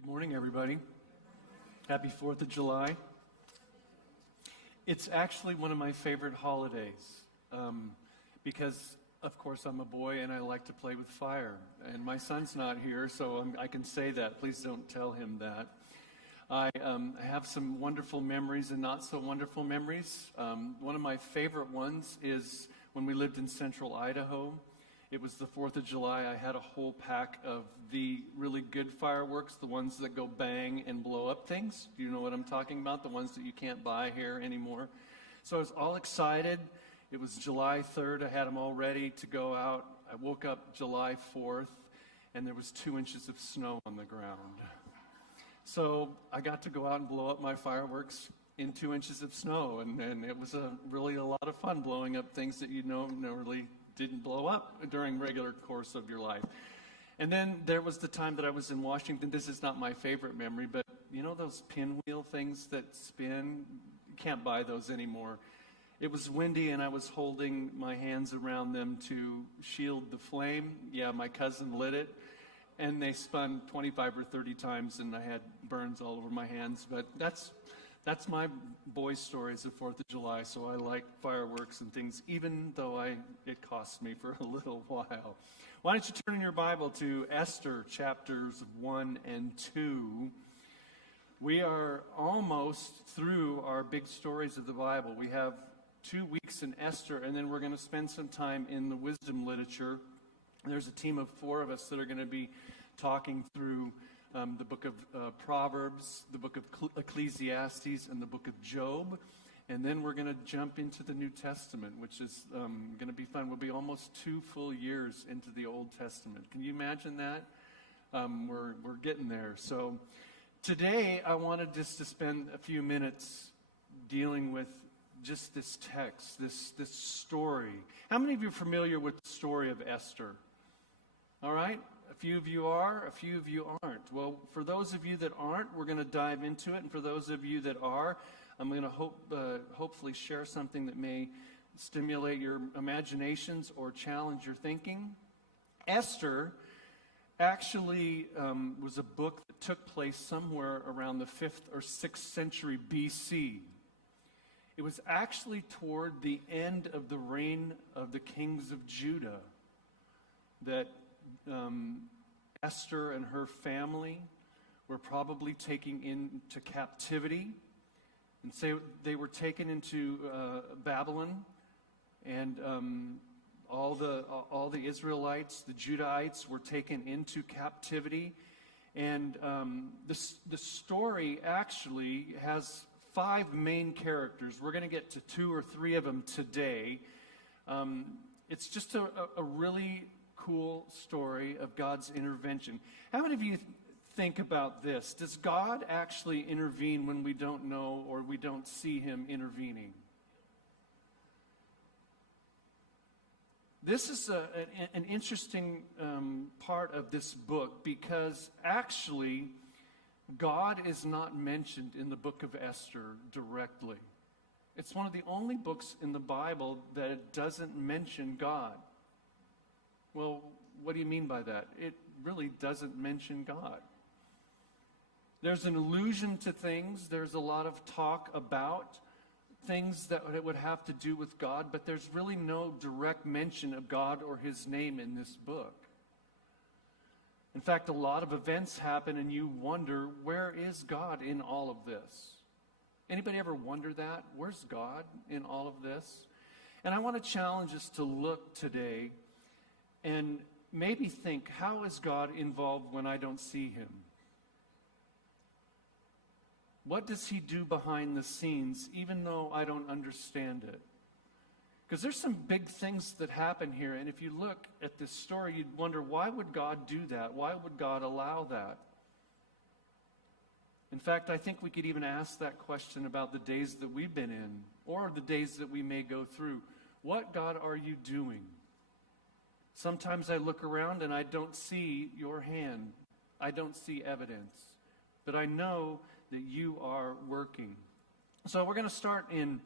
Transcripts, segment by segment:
Good morning, everybody. Happy 4th of July. It's actually one of my favorite holidays because, of course, I'm a boy and I like to play with fire. And my son's not here, so I can say that. Please don't tell him that. I have some wonderful memories and not so wonderful memories. One of my favorite ones is when we lived in central Idaho. It was the 4th of July. I had a whole pack of the really good fireworks, the ones that go bang and blow up things. Do you know what I'm talking about? The ones that you can't buy here anymore. So I was all excited. It was July 3rd. I had them all ready to go out. I woke up July 4th, and there was 2 inches of snow on the ground. So I got to go out and blow up my fireworks in 2 inches of snow, and it was really a lot of fun blowing up things that really didn't blow up during regular course of your life. And then there was the time that I was in Washington. This is not my favorite memory, but you know those pinwheel things that spin? You can't buy those anymore. It was windy and I was holding my hands around them to shield the flame. Yeah, my cousin lit it and they spun 25 or 30 times and I had burns all over my hands. But that's my boy stories of 4th of July, so I like fireworks and things, even though it cost me for a little while. Why don't you turn in your Bible to Esther chapters 1 and 2. We are almost through our big stories of the Bible. We have 2 weeks in Esther, and then we're going to spend some time in the wisdom literature. There's a team of 4 of us that are going to be talking through the book of Proverbs, the book of Ecclesiastes, and the book of Job. And then we're going to jump into the New Testament, which is going to be fun. We'll be almost 2 full years into the Old Testament. Can you imagine that? We're getting there. So today I wanted just to spend a few minutes dealing with just this text, this story. How many of you are familiar with the story of Esther? All right? A few of you are, a few of you aren't. Well, for those of you that aren't, we're going to dive into it. And for those of you that are, I'm going to hopefully share something that may stimulate your imaginations or challenge your thinking. Esther actually was a book that took place somewhere around the 5th or 6th century BC. It was actually toward the end of the reign of the kings of Judah that Esther and her family were probably taken into captivity. And so they were taken into Babylon, and all the Israelites, the Judahites, were taken into captivity. And the story actually has 5 main characters. We're going to get to 2 or 3 of them today. It's just a really cool story of God's intervention. How many of you think about this? Does God actually intervene when we don't know or we don't see Him intervening? This is an interesting part of this book because actually God is not mentioned in the book of Esther directly. It's one of the only books in the Bible that it doesn't mention God. Well, what do you mean by that? It really doesn't mention God. There's an allusion to things. There's a lot of talk about things that would have to do with God, but there's really no direct mention of God or His name in this book. In fact, a lot of events happen and you wonder, where is God in all of this? Anybody ever wonder that? Where's God in all of this? And I want to challenge us to look today and maybe think, how is God involved when I don't see Him? What does He do behind the scenes, even though I don't understand it? Because there's some big things that happen here, and if you look at this story, you'd wonder, why would God do that? Why would God allow that? In fact, I think we could even ask that question about the days that we've been in, or the days that we may go through. What, God, are you doing? Sometimes I look around and I don't see your hand. I don't see evidence. But I know that you are working. So we're going to start in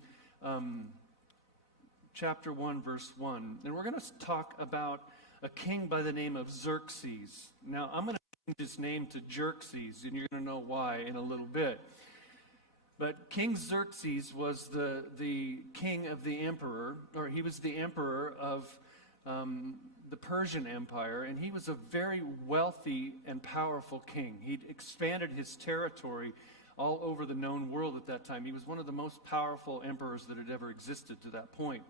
chapter 1, verse 1. And we're going to talk about a king by the name of Xerxes. Now, I'm going to his name to Xerxes, and you're going to know why in a little bit. But King Xerxes was the king of the emperor, or he was the emperor of the Persian Empire, and he was a very wealthy and powerful king. He'd expanded his territory all over the known world at that time. He was one of the most powerful emperors that had ever existed to that point.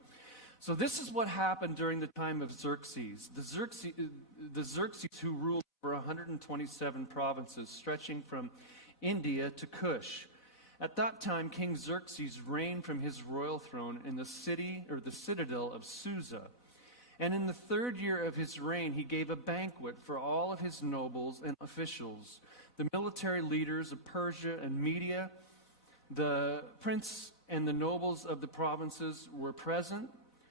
So this is what happened during the time of Xerxes. The Xerxes who ruled over 127 provinces, stretching from India to Kush. At that time, King Xerxes reigned from his royal throne in the city, or the citadel of Susa. And in the third year of his reign, he gave a banquet for all of his nobles and officials, the military leaders of Persia and Media. The prince and the nobles of the provinces were present.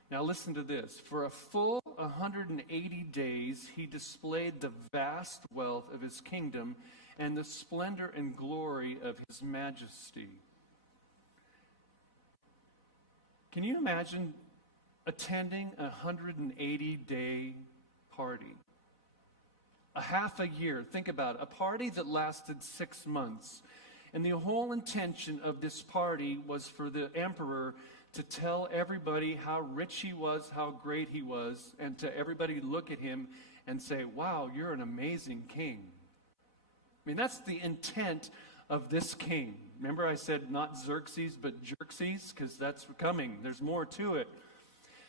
Now listen to this. For a full 180 days, he displayed the vast wealth of his kingdom and the splendor and glory of his majesty. Can you imagine attending a 180-day party? A half a year. Think about it. A party that lasted 6 months. And the whole intention of this party was for the emperor to tell everybody how rich he was, how great he was, and to everybody look at him and say, wow, you're an amazing king. I mean, that's the intent of this king. Remember I said not Xerxes, but Xerxes, because that's coming. There's more to it.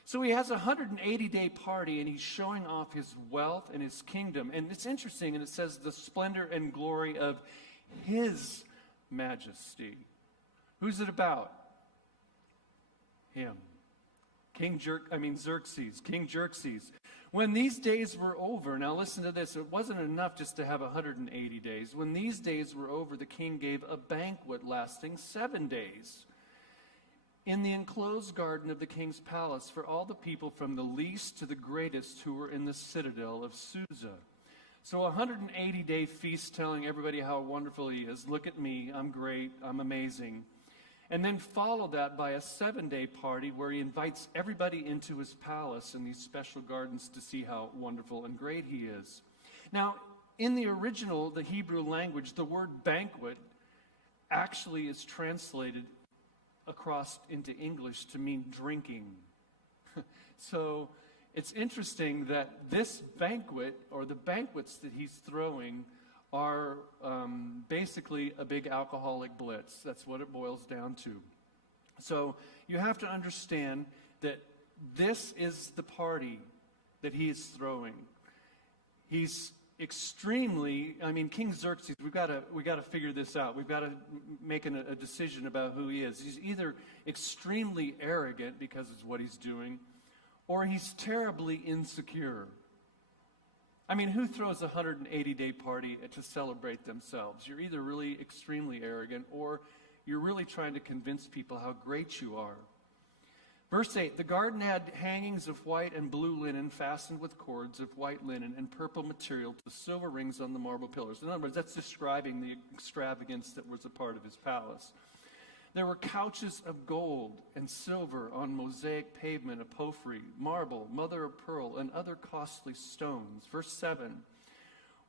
So he has a 180-day party, and he's showing off his wealth and his kingdom. And it's interesting, and it says the splendor and glory of his majesty. Who's it about? Him. Xerxes, King Xerxes. When these days were over, now listen to this, it wasn't enough just to have 180 days. When these days were over, the king gave a banquet lasting 7 days in the enclosed garden of the king's palace for all the people from the least to the greatest who were in the citadel of Susa. So a 180-day feast telling everybody how wonderful he is. Look at me, I'm great, I'm amazing. And then follow that by a 7-day party where he invites everybody into his palace in these special gardens to see how wonderful and great he is. Now, in the original, the Hebrew language, the word banquet actually is translated across into English to mean drinking. So it's interesting that this banquet, or the banquets that he's throwing, are basically a big alcoholic blitz. That's what it boils down to. So you have to understand that this is the party that he is throwing. He's extremely, King Xerxes, we got to figure this out. We've got to make a decision about who he is. He's either extremely arrogant because it's what he's doing, or he's terribly insecure. Who throws a 180-day party to celebrate themselves? You're either really extremely arrogant, or you're really trying to convince people how great you are. Verse 8, the garden had hangings of white and blue linen fastened with cords of white linen and purple material to silver rings on the marble pillars. In other words, that's describing the extravagance that was a part of his palace. There were couches of gold and silver on mosaic pavement of porphyry, marble, mother of pearl, and other costly stones. Verse 7,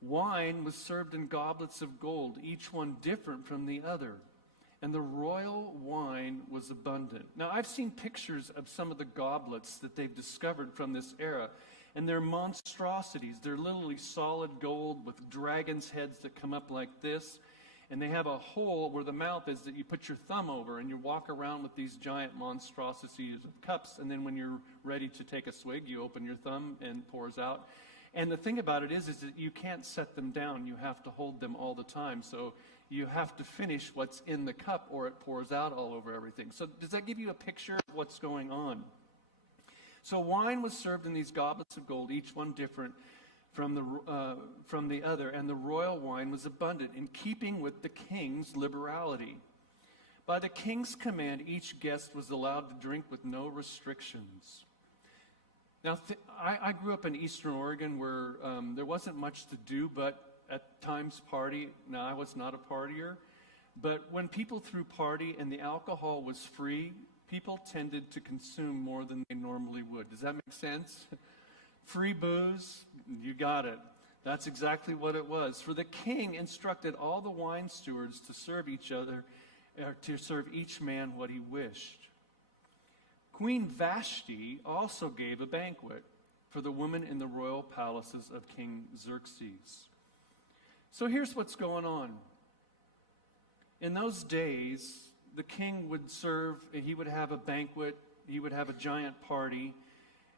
wine was served in goblets of gold, each one different from the other, and the royal wine was abundant. Now, I've seen pictures of some of the goblets that they've discovered from this era, and they're monstrosities. They're literally solid gold with dragons' heads that come up like this. And they have a hole where the mouth is that you put your thumb over, and you walk around with these giant monstrosities of cups. And then when you're ready to take a swig, you open your thumb and pours out. And the thing about it is that you can't set them down. You have to hold them all the time. So you have to finish what's in the cup, or it pours out all over everything. So does that give you a picture of what's going on? So wine was served in these goblets of gold, each one different from the other, and the royal wine was abundant, in keeping with the king's liberality. By the king's command, each guest was allowed to drink with no restrictions. Now, I grew up in Eastern Oregon where there wasn't much to do but at times party. Now, I was not a partier, but when people threw party and the alcohol was free, people tended to consume more than they normally would. Does that make sense? Free booze, you got it. That's exactly what it was. For the king instructed all the wine stewards to serve each other, to serve each man what he wished. Queen Vashti also gave a banquet for the women in the royal palaces of King Xerxes. So here's what's going on. In those days, the king would serve, he would have a banquet, he would have a giant party,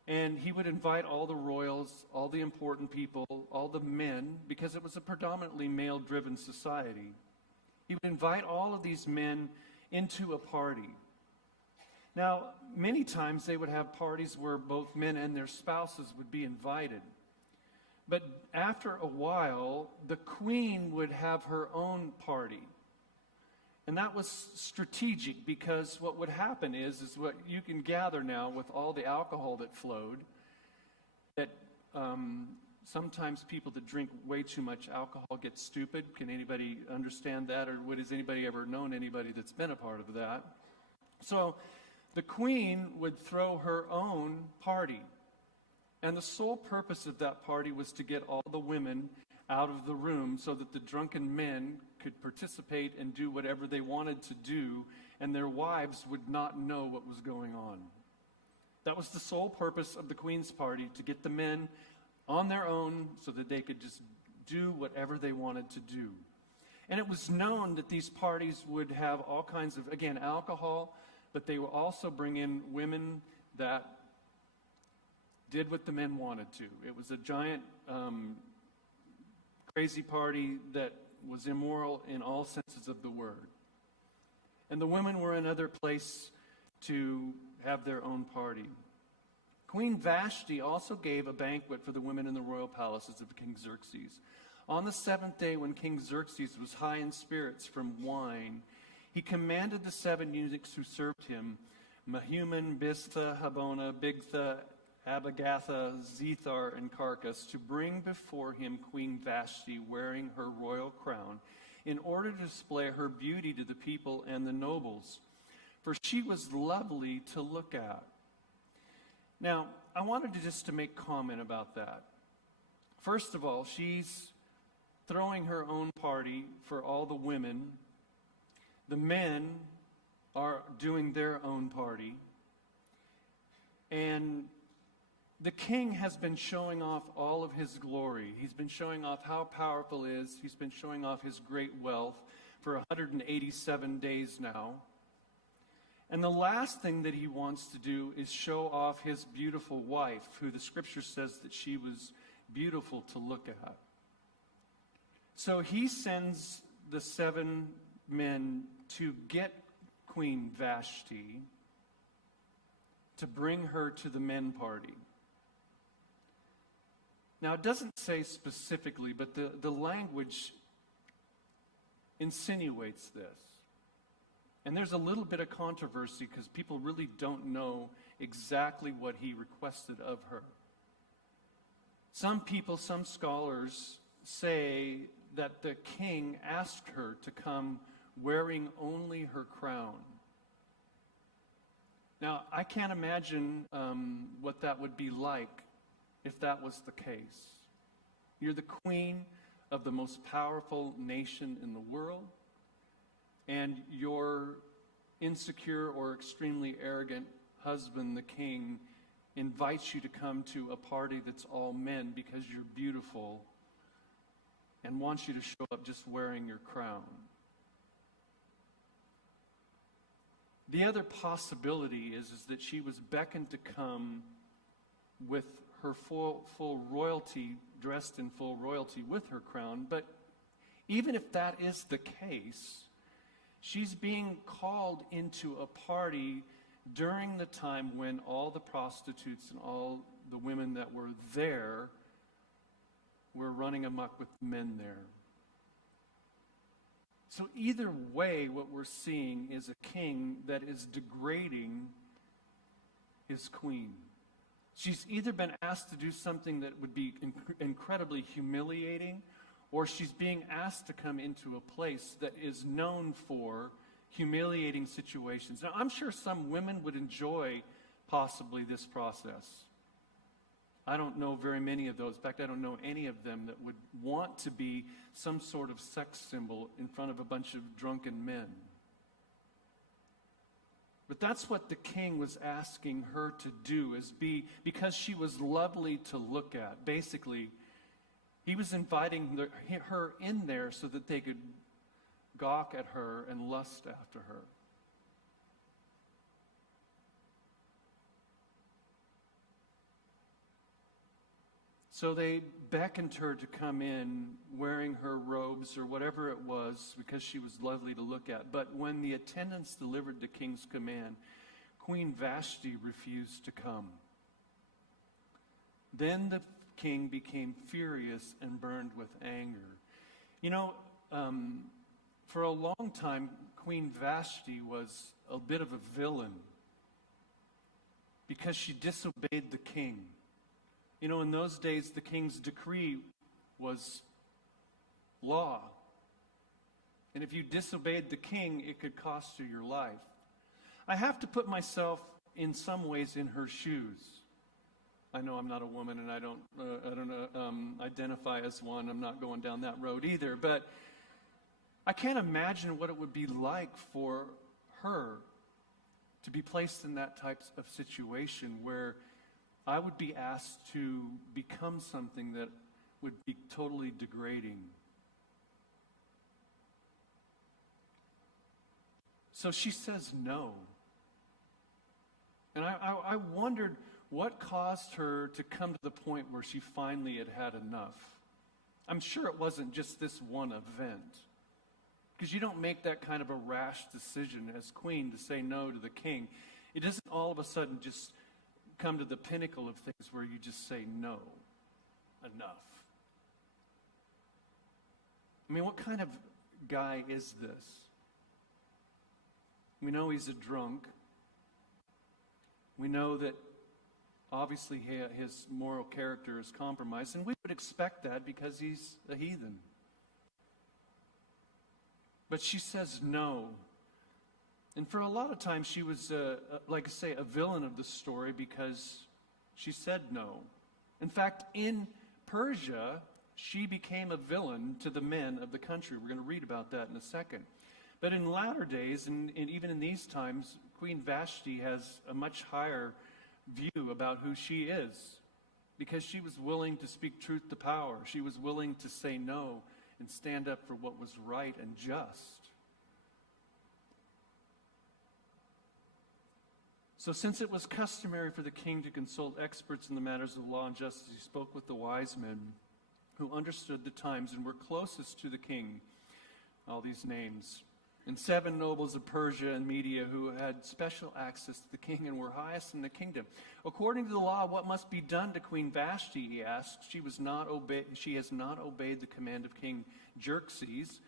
and he would invite all the royals, all the important people, all the men, because it was a predominantly male-driven society. He would invite all of these men into a party. Now, many times they would have parties where both men and their spouses would be invited. But after a while, the queen would have her own party. And that was strategic, because what would happen is what you can gather now with all the alcohol that flowed, that sometimes people that drink way too much alcohol get stupid. Can anybody understand that? Or has anybody ever known anybody that's been a part of that? So the queen would throw her own party. And the sole purpose of that party was to get all the women out of the room so that the drunken men could participate and do whatever they wanted to do, and their wives would not know what was going on. That was the sole purpose of the queen's party, to get the men on their own so that they could just do whatever they wanted to do. And it was known that these parties would have all kinds of, again, alcohol, but they would also bring in women that did what the men wanted to. It was a giant crazy party that was immoral in all senses of the word. And the women were another place to have their own party. Queen Vashti also gave a banquet for the women in the royal palaces of King Xerxes. On the 7th day, when King Xerxes was high in spirits from wine, he commanded the 7 eunuchs who served him, Mehuman, Biztha, Habona, Bigtha, Abigatha, Zethar, and Carcass, to bring before him Queen Vashti wearing her royal crown, in order to display her beauty to the people and the nobles, for she was lovely to look at. Now, I wanted to make comment about that. First of all, she's throwing her own party for all the women. The men are doing their own party. And the king has been showing off all of his glory. He's been showing off how powerful he is. He's been showing off his great wealth for 187 days now. And the last thing that he wants to do is show off his beautiful wife, who the scripture says that she was beautiful to look at. So he sends the 7 men to get Queen Vashti, to bring her to the men party. Now, it doesn't say specifically, but the language insinuates this. And there's a little bit of controversy because people really don't know exactly what he requested of her. Some people, some scholars say that the king asked her to come wearing only her crown. Now, I can't imagine what that would be like if that was the case. You're the queen of the most powerful nation in the world, and your insecure or extremely arrogant husband, the king, invites you to come to a party that's all men because you're beautiful and wants you to show up just wearing your crown. The other possibility is that she was beckoned to come with her full royalty, dressed in full royalty with her crown. But even if that is the case, she's being called into a party during the time when all the prostitutes and all the women that were there were running amok with men there. So either way, what we're seeing is a king that is degrading his queen. She's either been asked to do something that would be incredibly humiliating, or she's being asked to come into a place that is known for humiliating situations. Now, I'm sure some women would enjoy possibly this process. I don't know very many of those. In fact, I don't know any of them that would want to be some sort of sex symbol in front of a bunch of drunken men. But that's what the king was asking her to do, because she was lovely to look at. Basically, he was inviting her in there so that they could gawk at her and lust after her. So they beckoned her to come in wearing her robes or whatever it was, because she was lovely to look at. But when the attendants delivered the king's command, Queen Vashti refused to come. Then the king became furious and burned with anger. You know, for a long time, Queen Vashti was a bit of a villain because she disobeyed the king. You know, in those days, the king's decree was law. And if you disobeyed the king, it could cost you your life. I have to put myself in some ways in her shoes. I know I'm not a woman and I don't identify as one. I'm not going down that road either. But I can't imagine what it would be like for her to be placed in that type of situation where I would be asked to become something that would be totally degrading. So she says no. And I wondered what caused her to come to the point where she finally had had enough. I'm sure it wasn't just this one event. Because you don't make that kind of a rash decision as queen to say no to the king. It doesn't all of a sudden just come to the pinnacle of things where you just say no, enough. I mean, what kind of guy is this? We know he's a drunk. We know that obviously his moral character is compromised, and we would expect that because he's a heathen. But she says no. And for a lot of times she was, like I say, a villain of the story because she said no. In fact, in Persia, she became a villain to the men of the country. We're going to read about that in a second. But in latter days, and even in these times, Queen Vashti has a much higher view about who she is because she was willing to speak truth to power. She was willing to say no and stand up for what was right and just. So since it was customary for the king to consult experts in the matters of law and justice, he spoke with the wise men who understood the times and were closest to the king. All these names. And 7 nobles of Persia and Media who had special access to the king and were highest in the kingdom. According to the law, what must be done to Queen Vashti, he asked. She has not obeyed the command of King Xerxes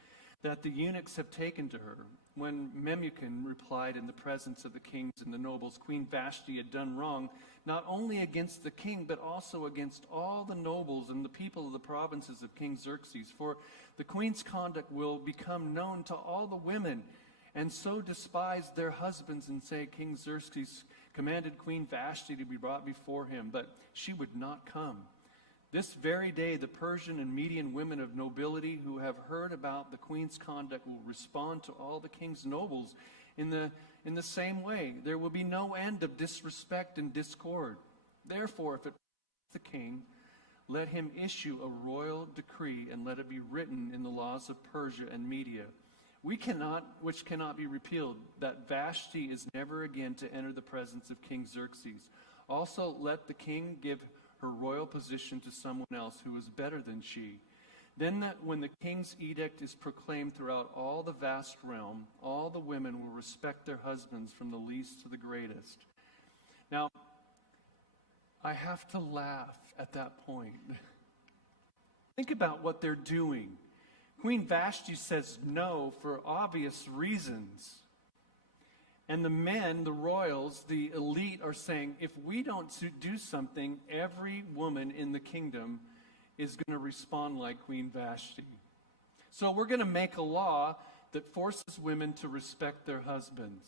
that the eunuchs have taken to her. When Memucan replied in the presence of the kings and the nobles, Queen Vashti had done wrong, not only against the king, but also against all the nobles and the people of the provinces of King Xerxes. For the queen's conduct will become known to all the women, and so despise their husbands and say, King Xerxes commanded Queen Vashti to be brought before him, but she would not come. This very day, the Persian and Median women of nobility who have heard about the queen's conduct will respond to all the king's nobles in the same way. There will be no end of disrespect and discord. Therefore, if it pleases the king, let him issue a royal decree and let it be written in the laws of Persia and Media, which cannot be repealed, that Vashti is never again to enter the presence of King Xerxes. Also, let the king give her royal position to someone else who is better than she. Then when the king's edict is proclaimed throughout all the vast realm, all the women will respect their husbands from the least to the greatest. Now, I have to laugh at that point. Think about what they're doing. Queen Vashti says no for obvious reasons. And the men, the royals, the elite are saying, if we don't do something, every woman in the kingdom is going to respond like Queen Vashti. So we're going to make a law that forces women to respect their husbands.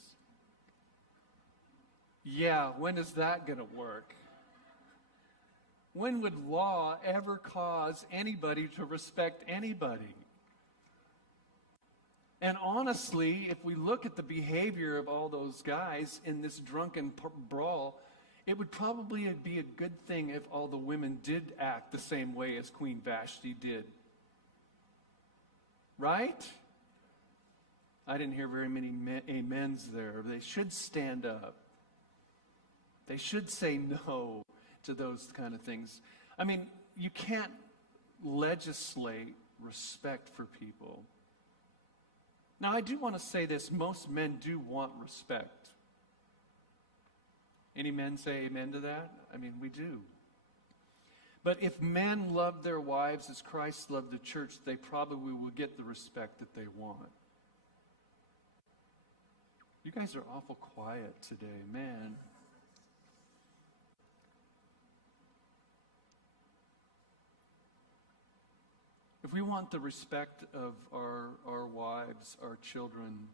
Yeah, when is that going to work? When would law ever cause anybody to respect anybody? And honestly, if we look at the behavior of all those guys in this drunken brawl, it would probably be a good thing if all the women did act the same way as Queen Vashti did. Right? I didn't hear very many amens there. They should stand up. They should say no to those kind of things. I mean, you can't legislate respect for people. Now, I do want to say this. Most men do want respect. Any men say amen to that? I mean, we do. But if men love their wives as Christ loved the church, they probably will get the respect that they want. You guys are awful quiet today, man. If we want the respect of our wives, our children,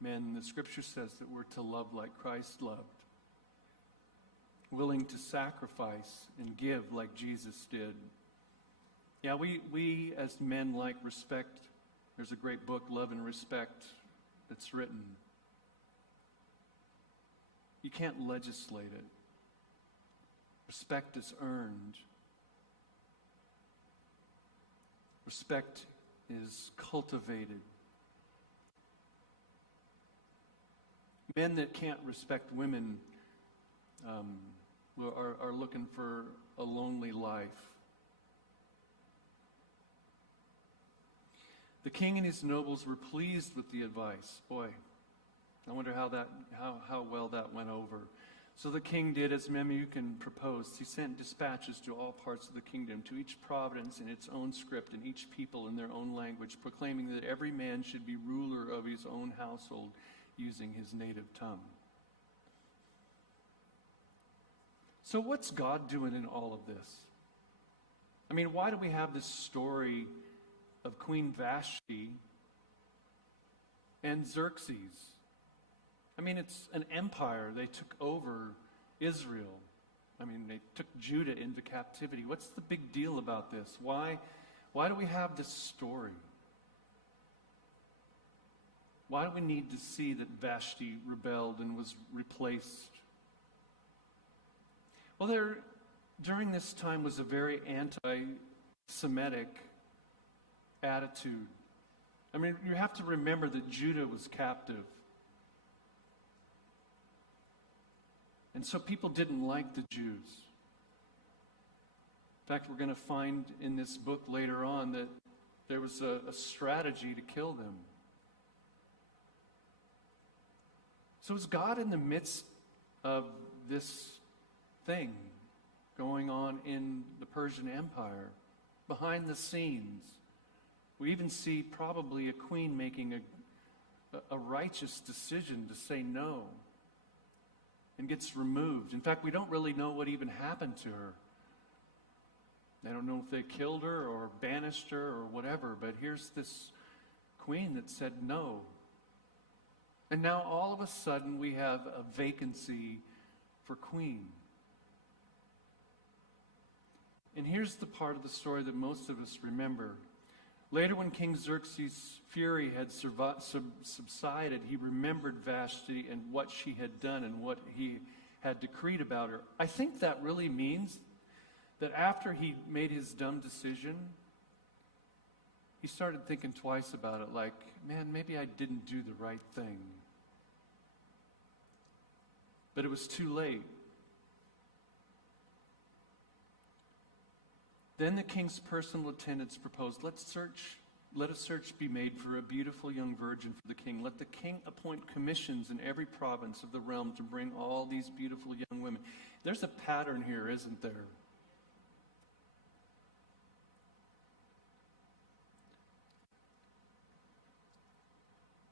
men, the scripture says that we're to love like Christ loved. Willing to sacrifice and give like Jesus did. Yeah, we as men like respect. There's a great book, Love and Respect, that's written. You can't legislate it. Respect is earned. Respect is cultivated. Men that can't respect women are looking for a lonely life. The king and his nobles were pleased with the advice. Boy, I wonder how well that went over. So the king did as Memucan proposed. He sent dispatches to all parts of the kingdom, to each province in its own script, and each people in their own language, proclaiming that every man should be ruler of his own household using his native tongue. So what's God doing in all of this? I mean, why do we have this story of Queen Vashti and Xerxes? I mean, it's an empire. They took over Israel. I mean, they took Judah into captivity. What's the big deal about this? Why do we have this story? Why do we need to see that Vashti rebelled and was replaced? Well, there, during this time was a very anti-Semitic attitude. I mean, you have to remember that Judah was captive. And so people didn't like the Jews. In fact, we're going to find in this book later on that there was a strategy to kill them. So is God in the midst of this thing going on in the Persian Empire, behind the scenes? We even see probably a queen making a righteous decision to say no, and gets removed. In fact, we don't really know what even happened to her. They don't know if they killed her or banished her or whatever, but here's this queen that said no. And now all of a sudden we have a vacancy for queen. And here's the part of the story that most of us remember. Later, when King Xerxes' fury had subsided, he remembered Vashti and what she had done and what he had decreed about her. I think that really means that after he made his dumb decision, he started thinking twice about it, like, man, maybe I didn't do the right thing. But it was too late. Then the king's personal attendants proposed, let a search be made for a beautiful young virgin for the king. Let the king appoint commissions in every province of the realm to bring all these beautiful young women. There's a pattern here, isn't there?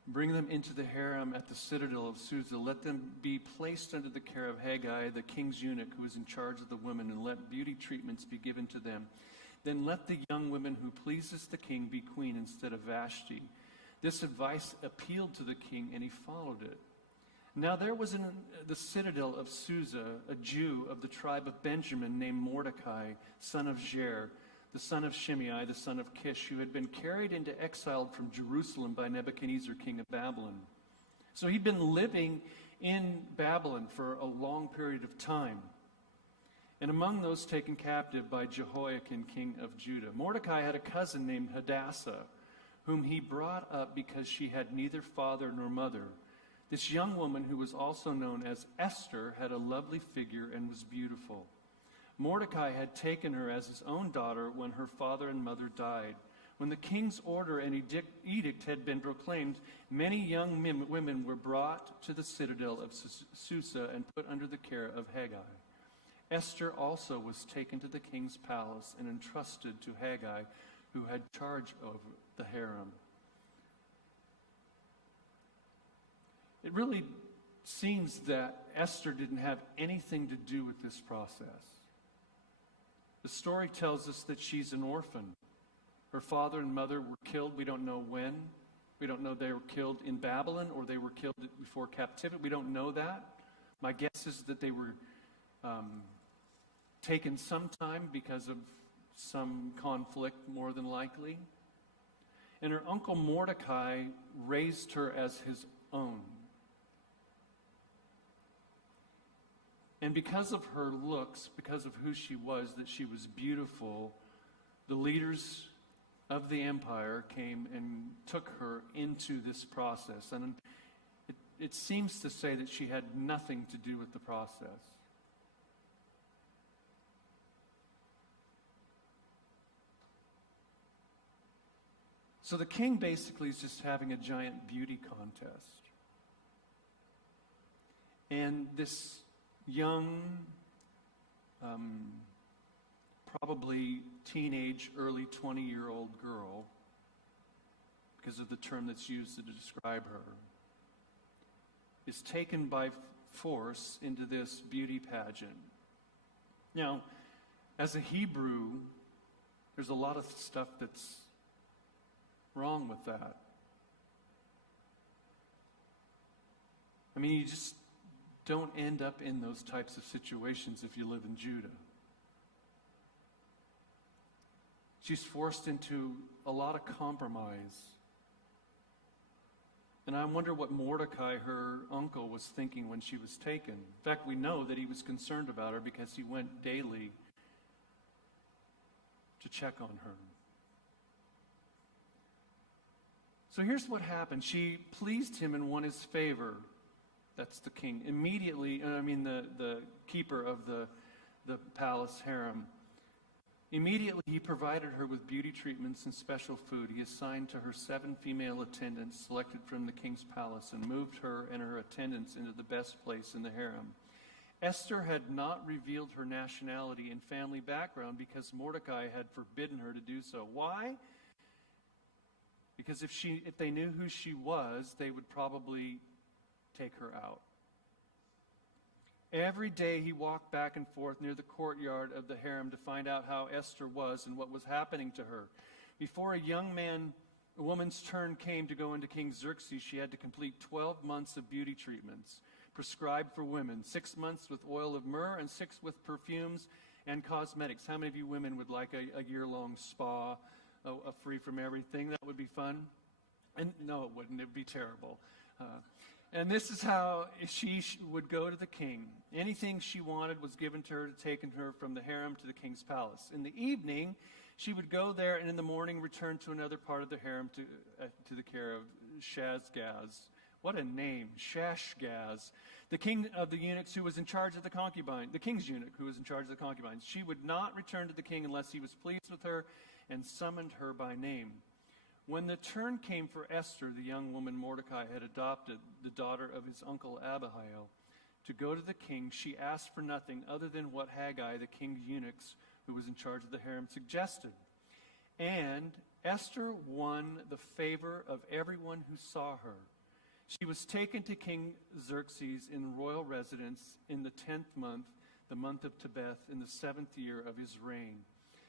Bring them into the harem at the citadel of Susa. Let them be placed under the care of Haggai, the king's eunuch, who is in charge of the women, and let beauty treatments be given to them. Then let the young woman who pleases the king be queen instead of Vashti. This advice appealed to the king, and he followed it. Now there was in the citadel of Susa a Jew of the tribe of Benjamin named Mordecai, son of Jair, the son of Shimei, the son of Kish, who had been carried into exile from Jerusalem by Nebuchadnezzar, king of Babylon. So he'd been living in Babylon for a long period of time, and among those taken captive by Jehoiakim, king of Judah. Mordecai had a cousin named Hadassah, whom he brought up because she had neither father nor mother. This young woman, who was also known as Esther, had a lovely figure and was beautiful. Mordecai had taken her as his own daughter when her father and mother died. When the king's order and edict had been proclaimed, many young women were brought to the citadel of Susa and put under the care of Haggai. Esther also was taken to the king's palace and entrusted to Haggai, who had charge over the harem. It really seems that Esther didn't have anything to do with this process. The story tells us that she's an orphan. Her father and mother were killed. We don't know when. We don't know they were killed in Babylon or they were killed before captivity. We don't know that. My guess is that they were taken sometime because of some conflict, more than likely. And her uncle Mordecai raised her as his own. And because of her looks, because of who she was, that she was beautiful, the leaders of the empire came and took her into this process. And it seems to say that she had nothing to do with the process. So the king basically is just having a giant beauty contest. And this young, probably teenage, early 20-year-old girl, because of the term that's used to describe her, is taken by force into this beauty pageant. Now, as a Hebrew, there's a lot of stuff that's wrong with that. I mean, you just don't end up in those types of situations if you live in Judah. She's forced into a lot of compromise. And I wonder what Mordecai, her uncle, was thinking when she was taken. In fact, we know that he was concerned about her because he went daily to check on her. So here's what happened. She pleased him and won his favor. That's the king. Immediately, the keeper of the palace harem. Immediately, he provided her with beauty treatments and special food. He assigned to her 7 female attendants selected from the king's palace and moved her and her attendants into the best place in the harem. Esther had not revealed her nationality and family background because Mordecai had forbidden her to do so. Why? Because if they knew who she was, they would probably take her out. Every day he walked back and forth near the courtyard of the harem to find out how Esther was and what was happening to her. Before a woman's turn came to go into King Xerxes, she had to complete 12 months of beauty treatments prescribed for women, 6 months with oil of myrrh and 6 with perfumes and cosmetics. How many of you women would like a year-long spa, free from everything? That would be fun. And no, it wouldn't. It would be terrible. And this is how she would go to the king. Anything she wanted was given to her, taken her from the harem to the king's palace. In the evening, she would go there, and in the morning return to another part of the harem to the care of Shashgaz. What a name, Shashgaz. The king of the eunuchs who was in charge of the concubine, the king's eunuch who was in charge of the concubines. She would not return to the king unless he was pleased with her and summoned her by name. When the turn came for Esther, the young woman Mordecai had adopted, the daughter of his uncle Abihail, to go to the king, she asked for nothing other than what Haggai, the king's eunuchs, who was in charge of the harem, suggested. And Esther won the favor of everyone who saw her. She was taken to King Xerxes in royal residence in the 10th month, the month of Tebeth, in the 7th year of his reign.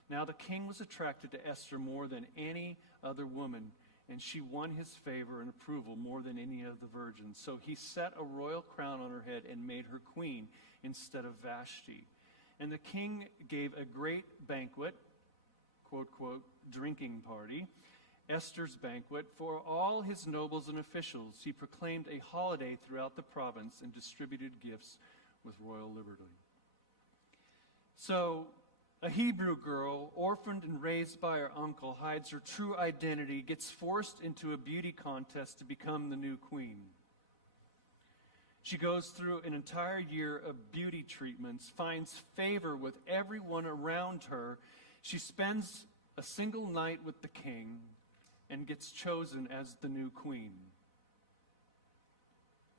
Now the king was attracted to Esther more than any other woman, and she won his favor and approval more than any of the virgins. So he set a royal crown on her head and made her queen instead of Vashti. And the king gave a great banquet, quote, quote, drinking party, Esther's banquet, for all his nobles and officials. He proclaimed a holiday throughout the province and distributed gifts with royal liberty. So, a Hebrew girl, orphaned and raised by her uncle, hides her true identity, gets forced into a beauty contest to become the new queen. She goes through an entire year of beauty treatments, finds favor with everyone around her. She spends a single night with the king and gets chosen as the new queen.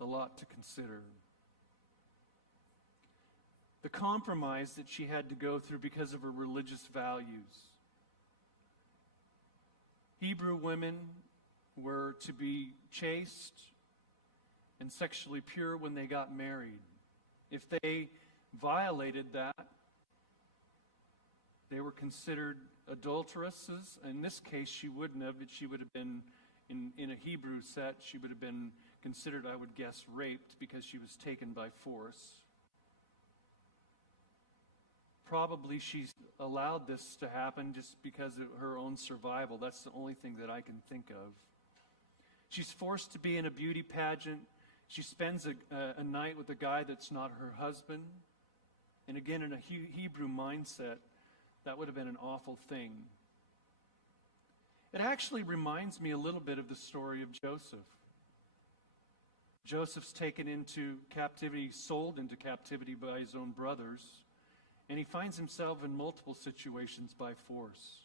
A lot to consider. The compromise that she had to go through because of her religious values. Hebrew women were to be chaste and sexually pure when they got married. If they violated that, they were considered adulteresses. In this case, she wouldn't have, but she would have been, in a Hebrew set, she would have been considered, I would guess, raped because she was taken by force. Probably she allowed this to happen just because of her own survival. That's the only thing that I can think of. She's forced to be in a beauty pageant. She spends a night with a guy that's not her husband. And again, in a Hebrew mindset, that would have been an awful thing. It actually reminds me a little bit of the story of Joseph. Joseph's taken into captivity, sold into captivity by his own brothers. And he finds himself in multiple situations by force.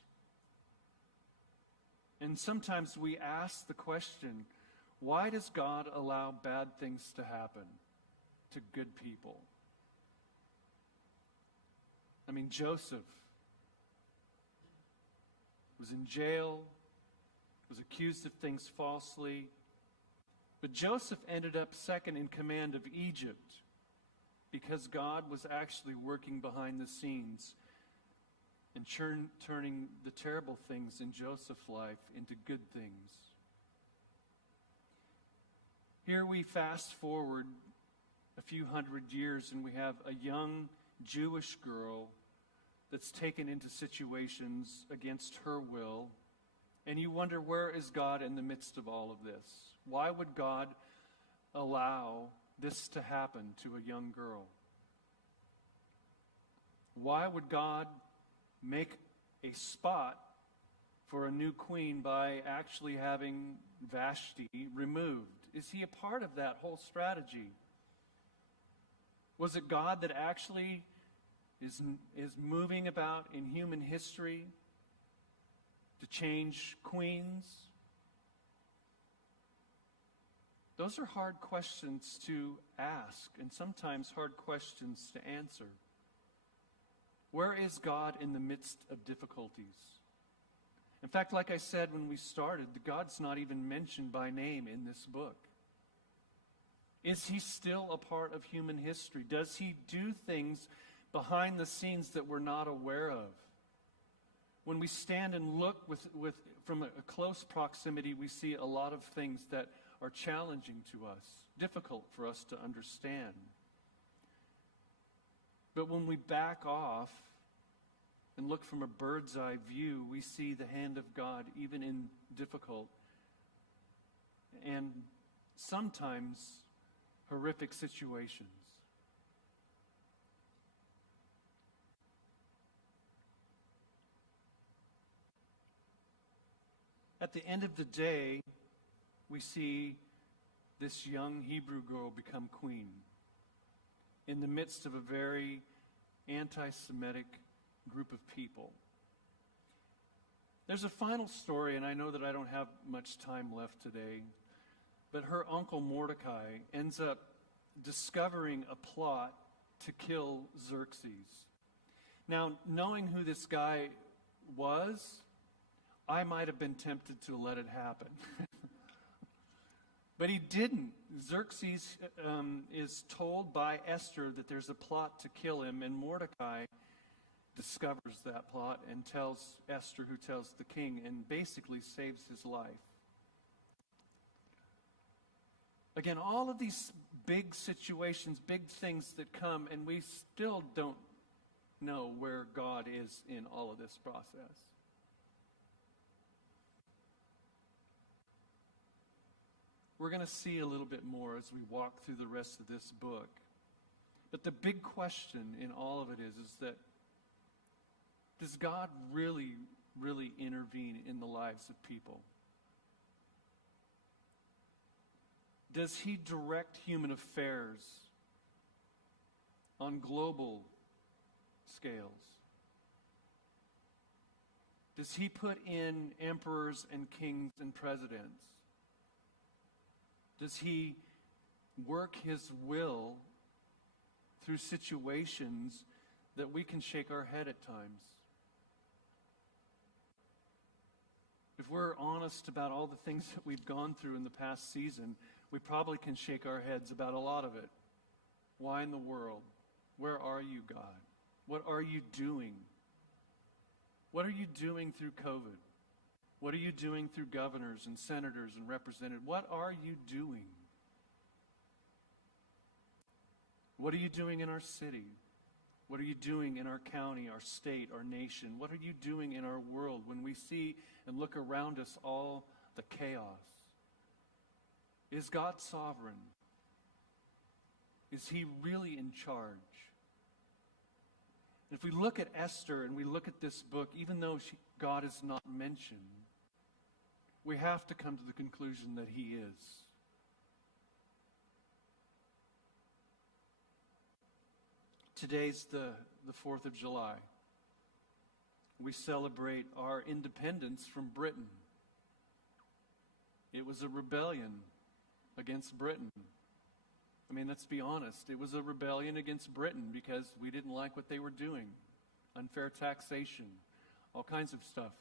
And sometimes we ask the question, why does God allow bad things to happen to good people? I mean, Joseph was in jail, was accused of things falsely, but Joseph ended up second in command of Egypt, because God was actually working behind the scenes and turning the terrible things in Joseph's life into good things. Here we fast forward a few hundred years and we have a young Jewish girl that's taken into situations against her will. And you wonder, where is God in the midst of all of this? Why would God allow this to happen to a young girl? Why would God make a spot for a new queen by actually having Vashti removed? Is he a part of that whole strategy? Was it God that actually is moving about in human history to change queens? Those are hard questions to ask, and sometimes hard questions to answer. Where is God in the midst of difficulties? In fact, like I said when we started, God's not even mentioned by name in this book. Is he still a part of human history? Does he do things behind the scenes that we're not aware of? When we stand and look from a close proximity, we see a lot of things that are challenging to us, difficult for us to understand. But when we back off and look from a bird's eye view, we see the hand of God even in difficult and sometimes horrific situations. At the end of the day, we see this young Hebrew girl become queen in the midst of a very anti-Semitic group of people. There's a final story, and I know that I don't have much time left today, but her uncle Mordecai ends up discovering a plot to kill Xerxes. Now, knowing who this guy was, I might have been tempted to let it happen. But he didn't. Xerxes is told by Esther that there's a plot to kill him, and Mordecai discovers that plot and tells Esther, who tells the king, and basically saves his life. Again, all of these big situations, big things that come, and we still don't know where God is in all of this process. We're going to see a little bit more as we walk through the rest of this book. But the big question in all of it is that does God really, really intervene in the lives of people? Does he direct human affairs on global scales? Does he put in emperors and kings and presidents? Does he work his will through situations that we can shake our head at times? If we're honest about all the things that we've gone through in the past season, we probably can shake our heads about a lot of it. Why in the world? Where are you, God? What are you doing? What are you doing through COVID? What are you doing through governors and senators and representatives? What are you doing? What are you doing in our city? What are you doing in our county, our state, our nation? What are you doing in our world when we see and look around us all the chaos? Is God sovereign? Is he really in charge? If we look at Esther and we look at this book, even though God is not mentioned, we have to come to the conclusion that he is. Today's the 4th of July. We celebrate our independence from Britain. It was a rebellion against Britain. I mean, let's be honest. It was a rebellion against Britain because we didn't like what they were doing. Unfair taxation, all kinds of stuff.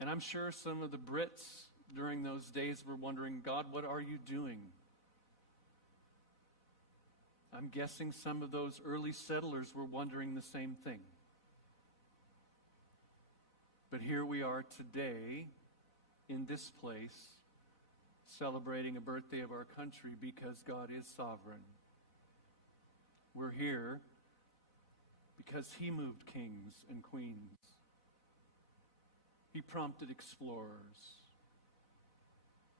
And I'm sure some of the Brits during those days were wondering, God, what are you doing? I'm guessing some of those early settlers were wondering the same thing. But here we are today in this place celebrating a birthday of our country because God is sovereign. We're here because he moved kings and queens. He prompted explorers.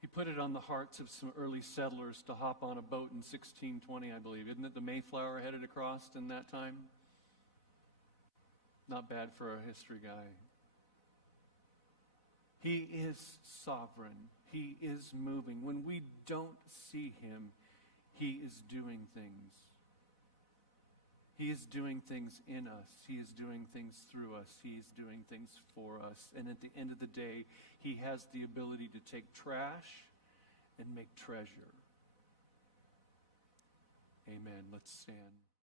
He put it on the hearts of some early settlers to hop on a boat in 1620, I believe. Isn't it the Mayflower headed across in that time? Not bad for a history guy. He is sovereign. He is moving. When we don't see him, he is doing things. He is doing things in us. He is doing things through us. He is doing things for us. And at the end of the day, he has the ability to take trash and make treasure. Amen. Let's stand.